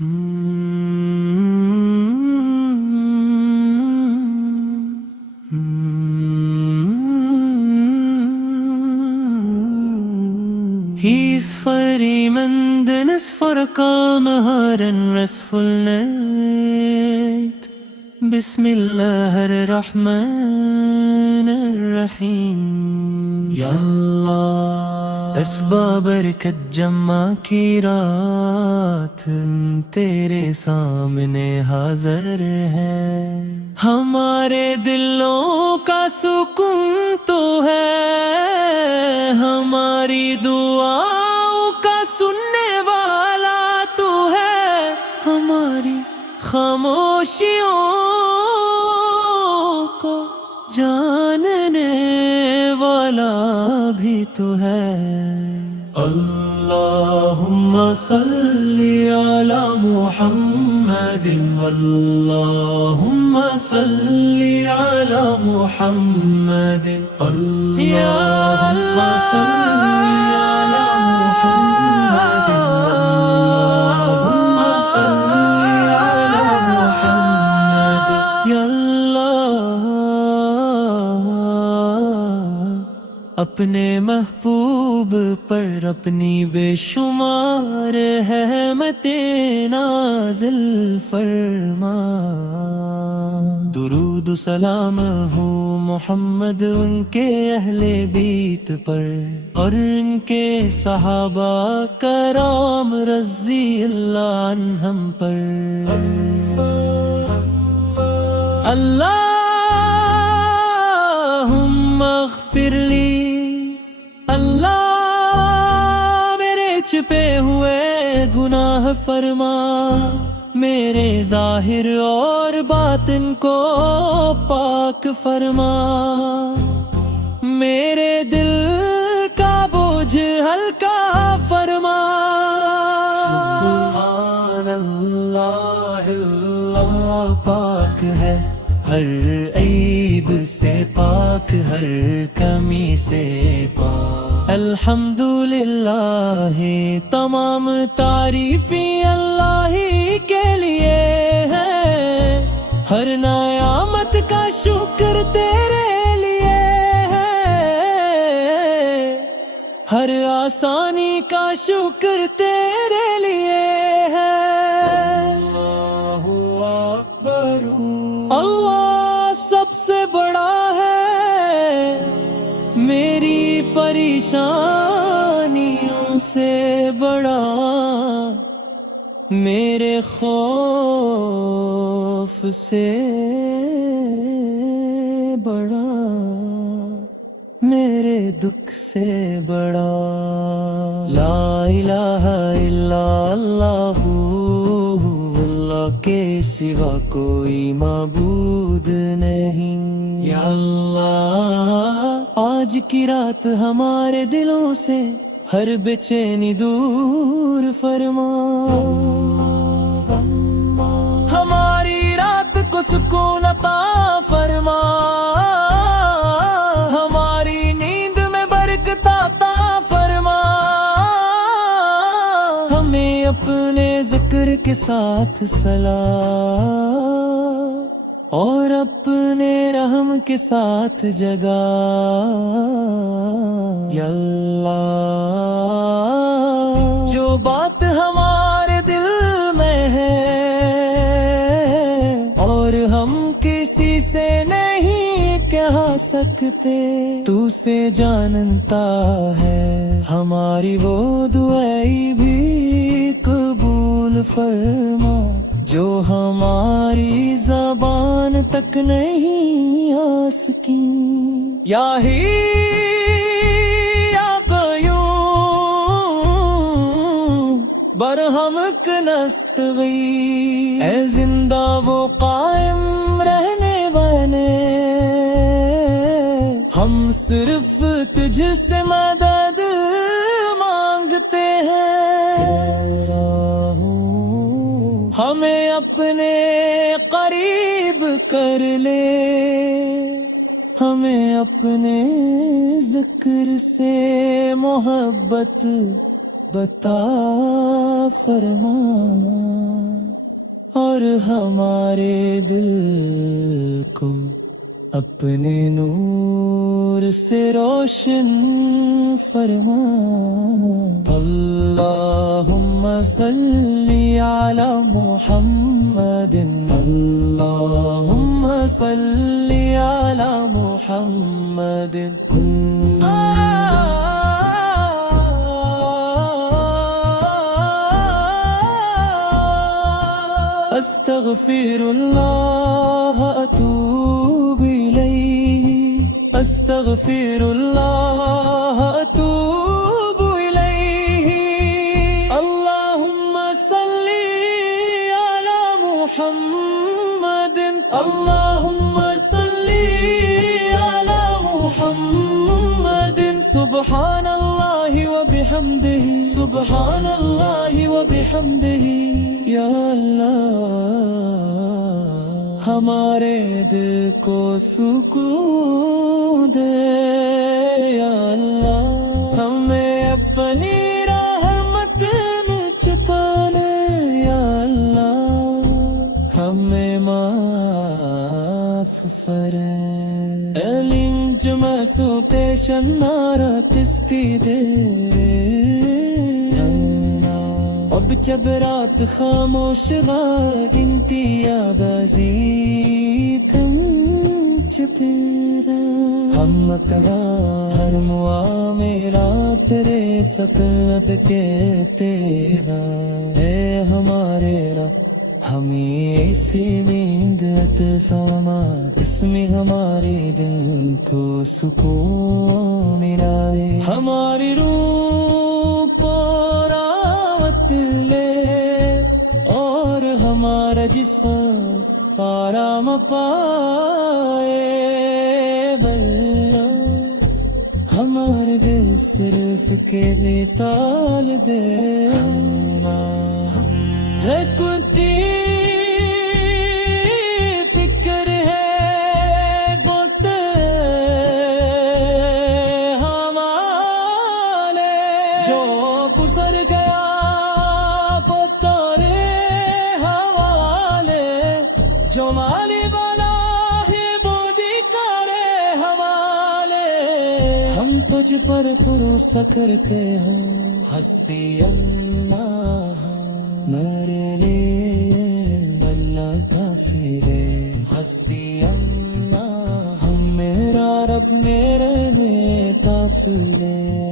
He's fiery mendiness for a calm heart and restful night. Bismillahir-Rahmanir-Rahim. Ya Allah, اسبابرکت جمع کی رات تیرے سامنے حاضر ہے. ہمارے دلوں کا سکون تو ہے، ہماری دعاؤں کا سننے والا تو ہے، ہماری خاموشیوں کو جاننے والا بھی تو ہے. اللہم صلی علی محمد اللہم صلی علی محمد اللہم صلی علی محمد اللہم صلی علی محمد. یا اللہ، اپنے محبوب پر اپنی بے شمار رحمتیں نازل فرما. درود و سلام ہو محمد ان کے اہل بیت پر اور ان کے صحابہ کرام رضی اللہ عنہم پر. اللہم اغفر لی، اللہ میرے چھپے ہوئے گناہ فرما، میرے ظاہر اور باطن کو پاک فرما، میرے دل کا بوجھ ہلکا فرما. سبحان اللہ، اللہ پاک ہے، ہر عیب سے پاک، ہر کمی سے پاک. الحمدللہ، تمام تعریفیں اللہ ہی کے لیے ہے، ہر نعمت کا شکر تیرے لیے ہے، ہر آسانی کا شکر تیرے لیے ہے. اللہ اکبر، اللہ سب سے بڑا ہے، میری پریشانیوں سے بڑا، میرے خوف سے بڑا، میرے دکھ سے بڑا. لا الہ الا اللہ، اللہ کے سوا کوئی معبود نہیں. یا اللہ، آج کی رات ہمارے دلوں سے ہر بے چینی دور فرما، ہماری رات کو سکون عطا فرما، ہماری نیند میں برکت عطا فرما، ہمیں اپنے ذکر کے ساتھ صلاح اور اپنے رحم کے ساتھ جگا. یا اللہ، جو بات ہمارے دل میں ہے اور ہم کسی سے نہیں کہہ سکتے، تو سے جانتا ہے، ہماری وہ دعائیں بھی قبول فرما جو ہماری زبان تک نہیں آ سکی. یا ہی یا قیوم برہمک نستغی، اے زندہ وہ قائم رہنے والے، ہم صرف تجھ سے مدد مانگتے ہیں. ہمیں اپنے قریب کر لے، ہمیں اپنے ذکر سے محبت بتا فرما. اور ہمارے دل کو اپنے نور سے روشن فرما. اللہم صلی علی محمد، اللہم صلی علی محمد. استغفر اللہ اتوب الیہ، استغفر اللہ اتوب الیہ. اللہم صلی علی محمد، اللہم صلی علی محمد. سبحان اللہ وبحمدہ، سبحان اللہ وبحمدہ. یا اللہ ہمارے دل کو سکون دے، یا اللہ ہمیں اپنی رحمت میں چھپا لے، یا اللہ ہمیں معاف فرمائے. علم جمع سوتے شنارا تسپیدے، اب جب رات خاموش غار انتیاد عزیز ہم چپیرا. ہم متوار معاملات تیرے سکرد کے تیرا. اے ہمارے رب ہمیں ایسی نیند عطا فرما جس میں ہمارے دل کو سکون ملائے. ہماری روح کو راحت لے اور ہمارا جسم آرام پائے. ہمارے دل صرف کے لیے تال دے. ہے کتی فکر ہے بہت ہمارے، جو گزر گیا وہ تارے حوالے. جو مالی والا ہے وہ دکھارے حوالے. ہم تجھ پر بھروسہ کرتے ہیں، حسبی اللہ میرے لیے اللہ کافی ہے. حسبی اللہ ہم میرا رب میرے لیے کافی ہے.